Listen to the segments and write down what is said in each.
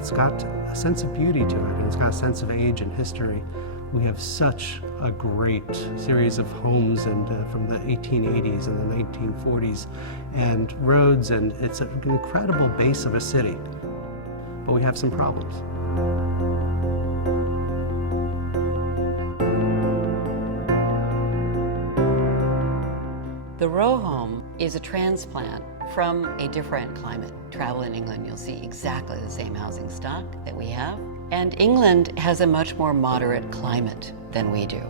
it's got a sense of beauty to it, and it's got a sense of age and history. We have such a great series of homes and from the 1880s and the 1940s, and roads, and it's an incredible base of a city. But we have some problems. The row home is a transplant from a different climate. Travel in England, you'll see exactly the same housing stock that we have. And England has a much more moderate climate than we do.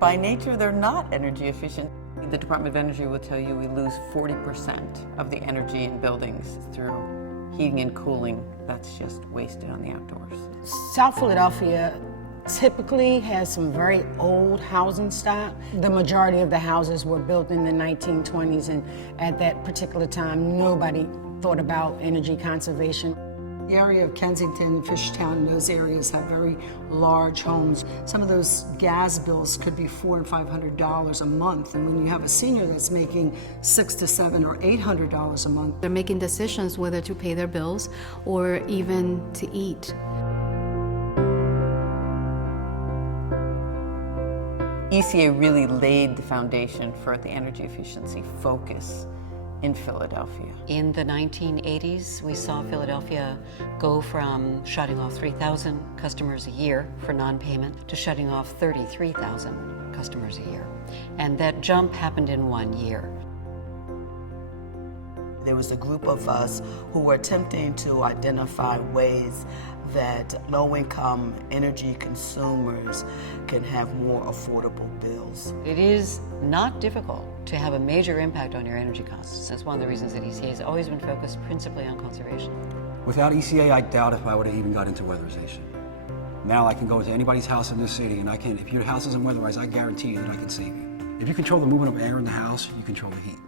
By nature, they're not energy efficient. The Department of Energy will tell you we lose 40% of the energy in buildings through heating and cooling. That's just wasted on the outdoors. South Philadelphia typically has some very old housing stock. The majority of the houses were built in the 1920s, and at that particular time, nobody thought about energy conservation. The area of Kensington, Fishtown, and those areas have very large homes. Some of those gas bills could be $400 and $500 a month, and when you have a senior that's making $600 to $700 or $800 a month, they're making decisions whether to pay their bills or even to eat. ECA really laid the foundation for the energy efficiency focus in Philadelphia. In the 1980s, we saw Philadelphia go from shutting off 3,000 customers a year for non-payment to shutting off 33,000 customers a year. And that jump happened in 1 year. There was a group of us who were attempting to identify ways that low-income energy consumers can have more affordable bills. It is not difficult to have a major impact on your energy costs. That's one of the reasons that ECA has always been focused principally on conservation. Without ECA, I doubt if I would have even got into weatherization. Now I can go to anybody's house in this city, and if your house isn't weatherized, I guarantee you that I can save you. If you control the movement of air in the house, you control the heat.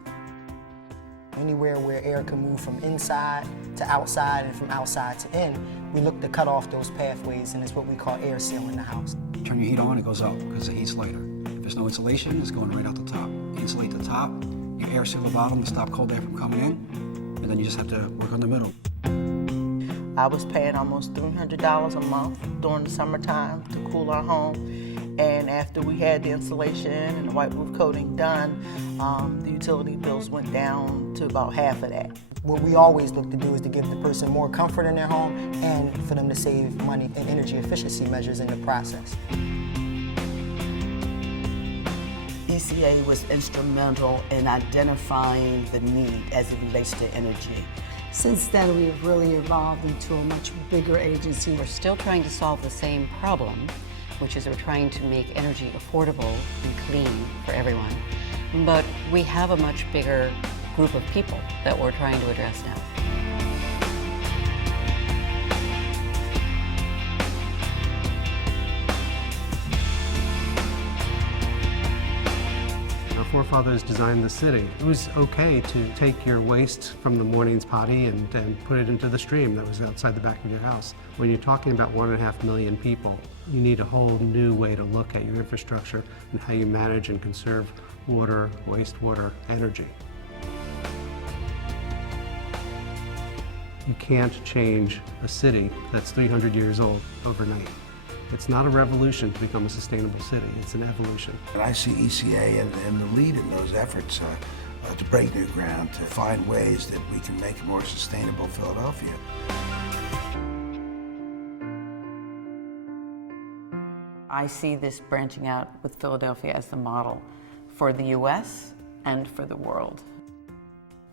Anywhere where air can move from inside to outside and from outside to in, we look to cut off those pathways, and it's what we call air sealing the house. Turn your heat on, it goes up because the heat's lighter. If there's no insulation, it's going right out the top. Insulate the top, your air seal the bottom to stop cold air from coming in, and then you just have to work on the middle. I was paying almost $300 a month during the summertime to cool our home. And after we had the insulation and the white roof coating done, the utility bills went down to about half of that. What we always look to do is to give the person more comfort in their home and for them to save money in energy efficiency measures in the process. ECA was instrumental in identifying the need as it relates to energy. since then we have really evolved into a much bigger agency. We're still trying to solve the same problem, which is we're trying to make energy affordable and clean for everyone. But we have a much bigger group of people that we're trying to address now. Our forefathers designed the city. It was okay to take your waste from the morning's potty and put it into the stream that was outside the back of your house. When you're talking about 1.5 million people, you need a whole new way to look at your infrastructure and how you manage and conserve water, wastewater, energy. You can't change a city that's 300 years old overnight. It's not a revolution to become a sustainable city, it's an evolution. And I see ECA and the lead in those efforts to break new ground, to find ways that we can make a more sustainable Philadelphia. I see this branching out with Philadelphia as the model for the US and for the world.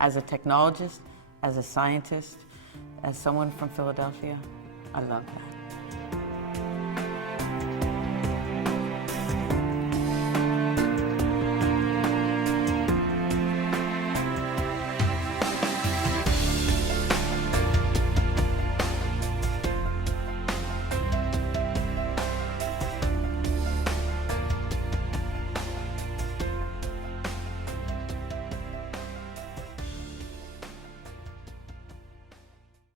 As a technologist, as a scientist, as someone from Philadelphia, I love that.